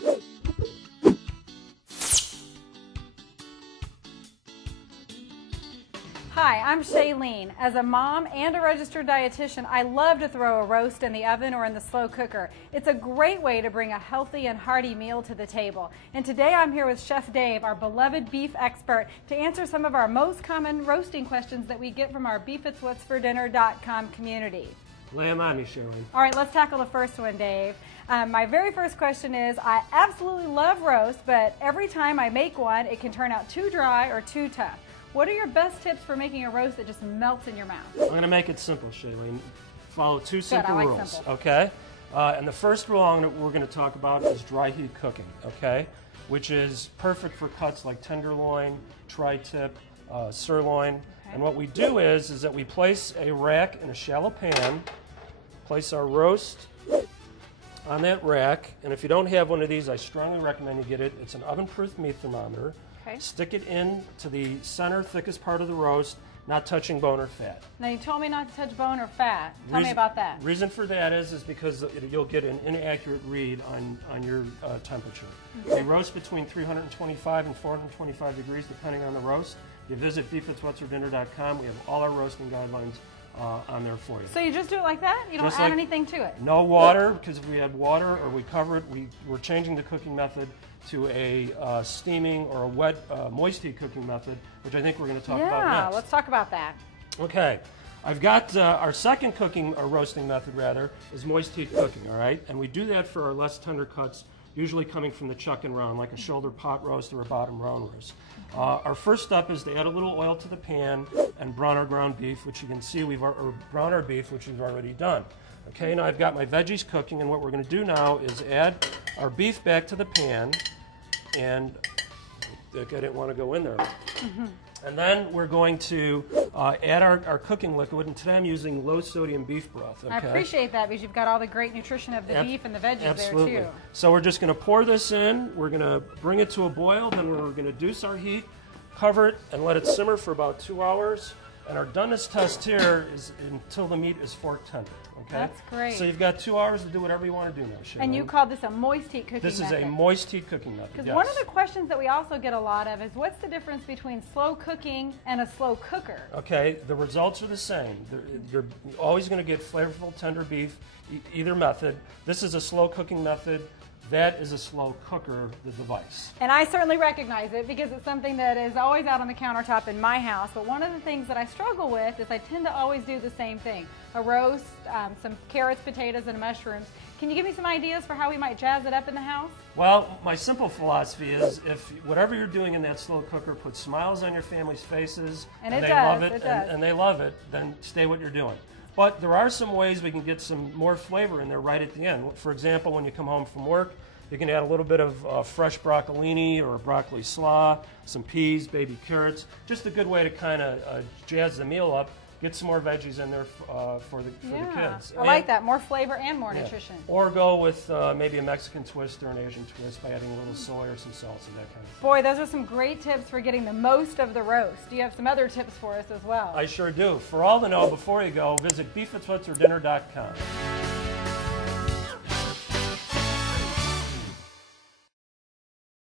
Hi, I'm Shalene. As a mom and a registered dietitian, I love to throw a roast in the oven or in the slow cooker. It's a great way to bring a healthy and hearty meal to the table. And today I'm here with Chef Dave, our beloved beef expert, to answer some of our most common roasting questions that we get from our beefitswhatsfordinner.com community. Lay 'em on me, Shalene. All right, let's tackle the first one, Dave. My very first question is, I absolutely love roast, but every time I make one, it can turn out too dry or too tough. What are your best tips for making a roast that just melts in your mouth? I'm going to make it simple, Shalene. Follow two simple rules, simple. okay? And the first rule we're going to talk about is dry heat cooking, okay? Which is perfect for cuts like tenderloin, tri-tip, sirloin. Okay. And what we do is that we place a rack in a shallow pan, place our roast on that rack, and if you don't have one of these, I strongly recommend you get it. It's an oven-proof meat thermometer. Okay. Stick it in to the center, thickest part of the roast, not touching bone or fat. Now, you told me not to touch bone or fat. Tell me about that. Reason for that is because you'll get an inaccurate read on your temperature. Okay. They roast between 325 and 425 degrees, depending on the roast. You visit beefitswhatsfordinner.com. We have all our roasting guidelines on there for you. So you just do it like that? You don't add anything to it? No water, because if we add water or we cover it, we're changing the cooking method to a steaming or a wet, moist heat cooking method, which I think we're going to talk about next. Yeah, let's talk about that. Okay, I've got our second cooking, or roasting method rather, is moist heat cooking, all right? And we do that for our less tender cuts, usually coming from the chuck and round, like a shoulder pot roast or a bottom round roast. Our first step is to add a little oil to the pan and brown our ground beef, which you can see brown our beef, which we've already done. Okay, now I've got my veggies cooking, and what we're going to do now is add our beef back to the pan, and I didn't want to go in there. And then we're going to add our cooking liquid, and today I'm using low sodium beef broth. Okay? I appreciate that because you've got all the great nutrition of the beef and the veggies there too. So we're just going to pour this in, we're going to bring it to a boil, then we're going to reduce our heat, cover it, and let it simmer for about 2 hours. And our doneness test here is until the meat is fork tender. Okay? That's great. So you've got 2 hours to do whatever you want to do now, Shalene. And you call this a moist heat cooking method? This is a moist heat cooking method, Because yes. one of the questions that we also get a lot of is, what's the difference between slow cooking and a slow cooker? Okay, the results are the same. You're always going to get flavorful, tender beef, either method. This is a slow cooking method. That is a slow cooker, the device. And I certainly recognize it because it's something that is always out on the countertop in my house. But one of the things that I struggle with is I tend to always do the same thing. A roast, some carrots, potatoes, and mushrooms. Can you give me some ideas for how we might jazz it up in the house? Well, my simple philosophy is if whatever you're doing in that slow cooker puts smiles on your family's faces and they love it, and they love it, then stay what you're doing. But there are some ways we can get some more flavor in there right at the end. For example, when you come home from work, you can add a little bit of fresh broccolini or broccoli slaw, some peas, baby carrots. Just a good way to kind of jazz the meal up. Get some more veggies in there for the kids. I like that. More flavor and more nutrition. Or go with maybe a Mexican twist or an Asian twist by adding a little soy or some salsa, that kind of thing. Boy, those are some great tips for getting the most of the roast. Do you have some other tips for us as well? I sure do. For all to know, before you go, visit beefitswhatsfordinner.com.